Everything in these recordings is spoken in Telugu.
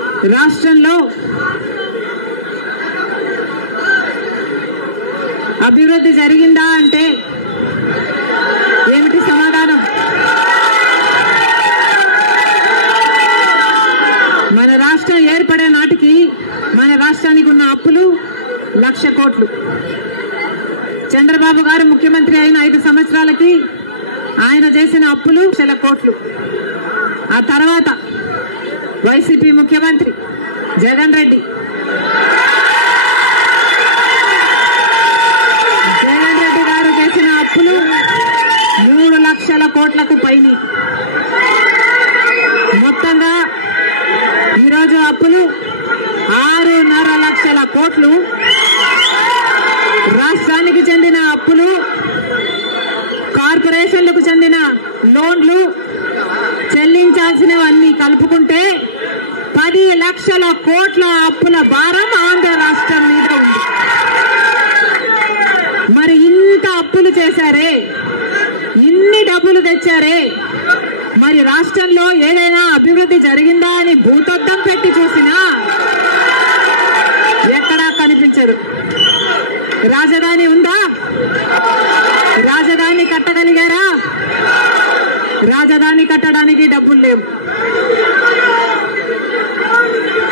రాష్ట్రంలో అభివృద్ధి జరిగిందా అంటే ఏమిటి సమాధానం? మన రాష్ట్రం ఏర్పడే నాటికి మన రాష్ట్రానికి ఉన్న అప్పులు 1,00,000 కోట్లు. చంద్రబాబు గారు ముఖ్యమంత్రి అయిన 5 సంవత్సరాలకి ఆయన చేసిన అప్పులు 1,00,000 కోట్లు. ఆ తర్వాత వైసీపీ ముఖ్యమంత్రి జగన్ రెడ్డి గారు చేసిన అప్పులు 3 లక్షల కోట్లకు పైన. మొత్తంగా ఈరోజు అప్పులు 6.5 లక్షల కోట్లు. రాష్ట్రానికి చెందిన అప్పులు, కార్పొరేషన్లకు చెందిన లోన్లు చెల్లించాల్సినవన్నీ కలుపుకుంటే 10 లక్షల కోట్ల అప్పుల భారం ఆంధ్ర రాష్ట్రం మీద ఉంది. మరి ఇంత అప్పులు చేశారే, ఇన్ని డబ్బులు తెచ్చారే, మరి రాష్ట్రంలో ఏదైనా అభివృద్ధి జరిగిందా అని భూతద్దం పెట్టి చూసినా ఎక్కడా కనిపించదు. రాజధాని ఉందా? రాజధాని కట్టగలిగారా? రాజధాని కట్టడానికి డబ్బులు లేవు.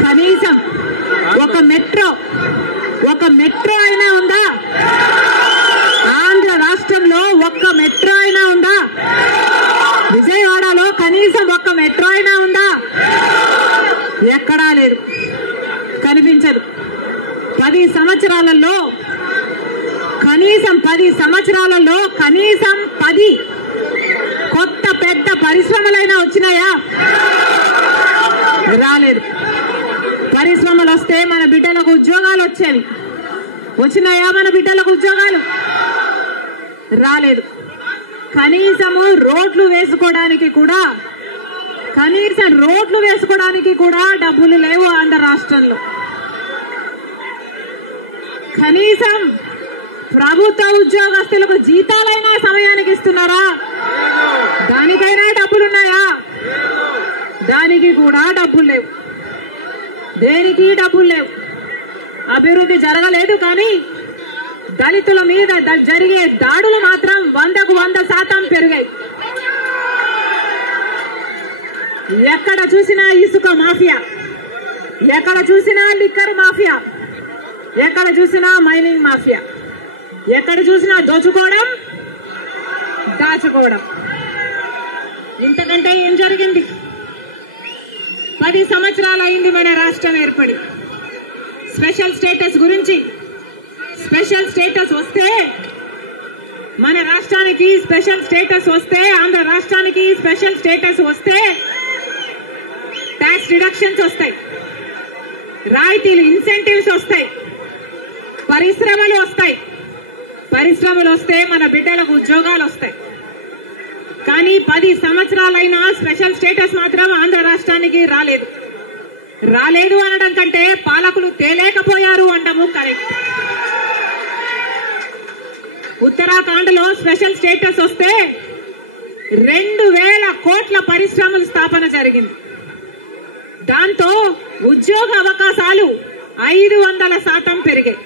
కనీసం ఒక మెట్రో అయినా ఉందా? ఆంధ్ర రాష్ట్రంలో ఒక్క మెట్రో అయినా ఉందా? విజయవాడలో కనీసం ఒక్క మెట్రో అయినా ఉందా? ఎక్కడా లేదు, కనిపించదు. 10 సంవత్సరాలలో కనీసం 10 కొత్త పెద్ద పరిశ్రమలైనా వచ్చినాయా? రాలేదు. పరిశ్రమలు వస్తే మన బిడ్డలకు ఉద్యోగాలు వచ్చేవి. వచ్చినాయా మన బిడ్డలకు ఉద్యోగాలు? రాలేదు. కనీసం రోడ్లు వేసుకోవడానికి కూడా డబ్బులు లేవు ఆంధ్ర రాష్ట్రంలో. కనీసం ప్రభుత్వ ఉద్యోగస్తులకు జీతాలైనా సమయానికి ఇస్తున్నారా? దానికైనా డబ్బులున్నాయా? దానికి కూడా డబ్బులు లేవు. దేనికి డబ్బులు లేవు. అభివృద్ధి జరగలేదు. కానీ దళితుల మీద జరిగే దాడులు మాత్రం 100కు 100% పెరిగాయి. ఎక్కడ చూసినా ఇసుక మాఫియా, ఎక్కడ చూసినా లిక్కర్ మాఫియా, ఎక్కడ చూసినా మైనింగ్ మాఫియా, ఎక్కడ చూసినా దోచుకోవడం, దాచుకోవడం. ఇంతకంటే ఏం జరిగింది? 10 సంవత్సరాలు అయింది మన రాష్ట్రం ఏర్పడి. స్పెషల్ స్టేటస్ గురించి, స్పెషల్ స్టేటస్ వస్తే మన రాష్ట్రానికి స్పెషల్ స్టేటస్ వస్తే, ఆంధ్ర రాష్ట్రానికి స్పెషల్ స్టేటస్ వస్తే ట్యాక్స్ డిడక్షన్స్ వస్తాయి, రాయితీలు, ఇన్సెంటివ్స్ వస్తాయి, పరిశ్రమలు వస్తాయి. పరిశ్రమలు వస్తే మన బిడ్డలకు ఉద్యోగాలు వస్తాయి. కానీ 10 సంవత్సరాలైనా స్పెషల్ స్టేటస్ మాత్రం ఆంధ్ర రాష్ట్రానికి రాలేదు. రాలేదు అనడం కంటే పాలకులు తేలేకపోయారు అనడము కరెక్ట్. ఉత్తరాఖండ్ లో స్పెషల్ స్టేటస్ వస్తే 2,000 కోట్ల పరిశ్రమల స్థాపన జరిగింది. దాంతో ఉద్యోగ అవకాశాలు 500% పెరిగాయి.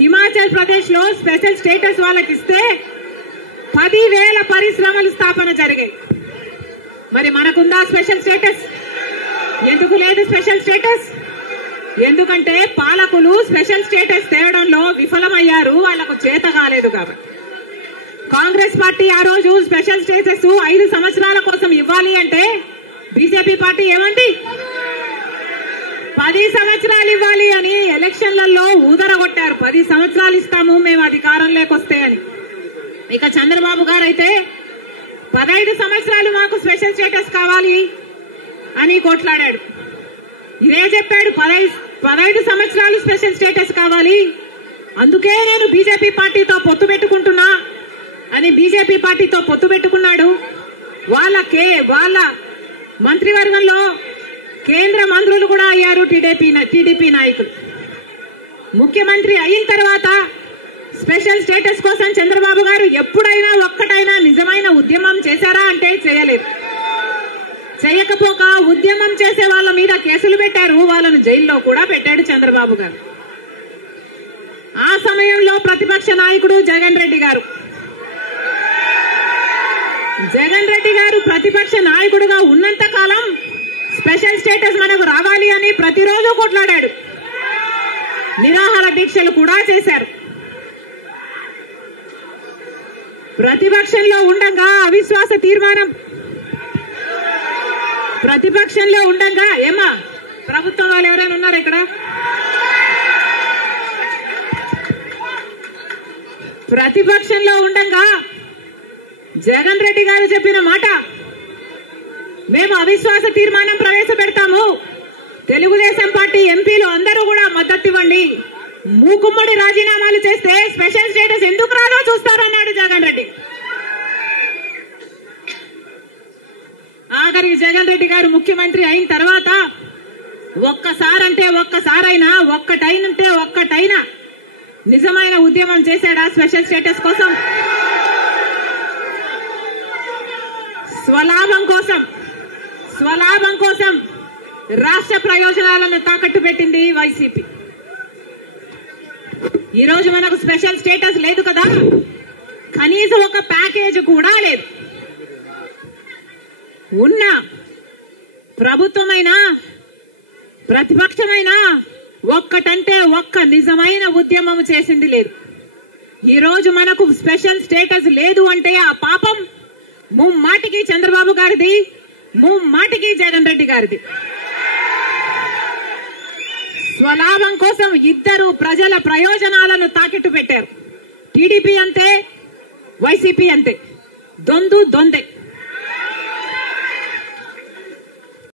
హిమాచల్ ప్రదేశ్ లో స్పెషల్ స్టేటస్ వాళ్ళకి ఇస్తే 10,000 పరిశ్రమల స్థాపన జరిగాయి. మరి మనకుందా స్పెషల్ స్టేటస్? ఎందుకు లేదు స్పెషల్ స్టేటస్? ఎందుకంటే పాలకులు స్పెషల్ స్టేటస్ తేవడంలో విఫలమయ్యారు, వాళ్లకు చేత కాలేదు కాబట్టి. కాంగ్రెస్ పార్టీ ఆ రోజు స్పెషల్ స్టేటస్ 5 సంవత్సరాల కోసం ఇవ్వాలి అంటే బీజేపీ పార్టీ ఏమండి 10 సంవత్సరాలు ఇవ్వాలి అని ఎలక్షన్లలో ఊదరగొట్టారు. 10 సంవత్సరాలు ఇస్తాము మేము అధికారంలోకి వస్తే అని. ఇక చంద్రబాబు గారు అయితే 15 సంవత్సరాలు మాకు స్పెషల్ స్టేటస్ కావాలి అని కొట్లాడాడు. ఇదే చెప్పాడు, 15 సంవత్సరాలు స్పెషల్ స్టేటస్ కావాలి, అందుకే నేను బీజేపీ పార్టీతో పొత్తు పెట్టుకుంటున్నా అని బీజేపీ పార్టీతో పొత్తు పెట్టుకున్నాడు. వాళ్ళ మంత్రివర్గంలో కేంద్ర మంత్రులు కూడా అయ్యారు టీడీపీ నాయకులు. ముఖ్యమంత్రి అయిన తర్వాత స్పెషల్ స్టేటస్ కోసం చంద్రబాబు గారు ఎప్పుడైనా ఒక్కటైనా నిజమైన ఉద్యమం చేశారా అంటే చేయలేదు. చేయకపోక ఉద్యమం చేసే వాళ్ళ మీద కేసులు పెట్టారు, వాళ్ళను జైల్లో కూడా పెట్టాడు చంద్రబాబు గారు. ఆ సమయంలో ప్రతిపక్ష నాయకుడు జగన్ రెడ్డి గారు ప్రతిపక్ష నాయకుడుగా ఉన్నంత కాలం స్పెషల్ స్టేటస్ మనకు రావాలి అని ప్రతిరోజు కొట్లాడాడు, నిరాహార దీక్షలు కూడా చేశారు. ప్రతిపక్షంలో ఉండగా అవిశ్వాస తీర్మానం ఏమా ప్రభుత్వం వాళ్ళు ఎవరైనా ఉన్నారు ఇక్కడ? ప్రతిపక్షంలో ఉండగా జగన్ రెడ్డి గారు చెప్పిన మాట, మేము అవిశ్వాస తీర్మానం ప్రవేశపెడతాము, తెలుగుదేశం పార్టీ ఎంపీలు అందరూ కూడా మద్దతు ఇవ్వండి, మూకుమ్మడి రాజీనామాలు చేస్తే స్పెషల్ స్టేటస్ ఎందుకు రాదో చూస్తారన్నాడు జగన్ రెడ్డి. ఆఖరికి జగన్ రెడ్డి గారు ముఖ్యమంత్రి అయిన తర్వాత ఒక్కసారైనా ఒక్కటైనా నిజమైన ఉద్యమం చేశాడా స్పెషల్ స్టేటస్ కోసం? స్వలాభం కోసం రాష్ట్ర ప్రయోజనాలను తాకట్టు పెట్టింది వైసీపీ. ఈ రోజు మనకు స్పెషల్ స్టేటస్ లేదు కదా, కనీసం ఒక ప్యాకేజ్ కూడా లేదు. ఉన్న ప్రభుత్వమైనా ప్రతిపక్షమైనా ఒక్కటంటే ఒక్క నిజమైన ఉద్యమం చేసింది లేదు. ఈ రోజు మనకు స్పెషల్ స్టేటస్ లేదు అంటే ఆ పాపం ముమ్మాటికి చంద్రబాబు గారిది, ముమ్మాటికి జగన్ రెడ్డి గారిది. స్వలాభం కోసం ఇద్దరు ప్రజల ప్రయోజనాలను తాకట్టు పెట్టారు. టీడీపీ అంతే, వైసీపీ అంతే, దొందే.